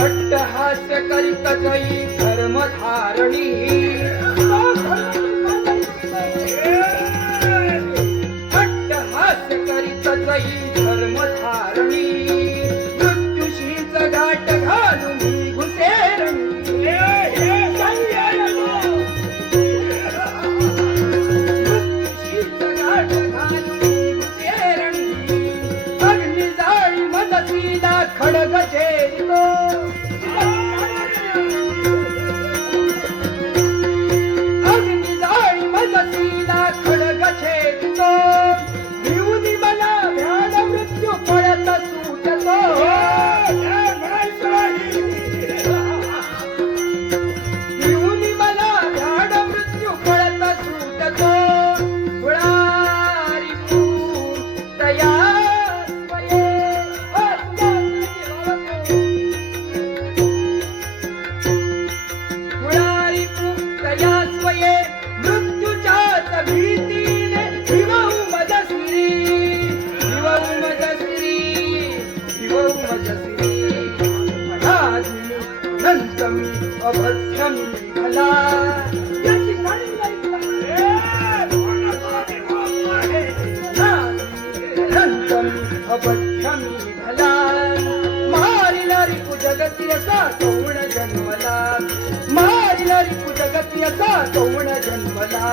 अट्टहास्य करीत जयी धर्मधारणी अट्टहास्य करीत जयी धर्मधारणी मृत्यूशीच गाठ घालून घुसेरणी मृत्यूशीच गाठ घालून घुसेरणी अग्नि जाळी मदतीला खडग चेरितो अग्नि जाळी मदतीला खडग छेदतो भिवूनी मला भ्याड मृत्यू पळत सुटतो भिवूनी मला भ्याड मृत्यू पळत सुटतो गुळारी तया स्वये मृत्यूच्याच भीतीने भिवऊ मजश्री अनादिनी अनंतमी अभद्रमी भला अनंतमी अभद्रमी भला मारिलारी जगती असा कौण जन्मला मारिलारी जगती असा कौण जन्मला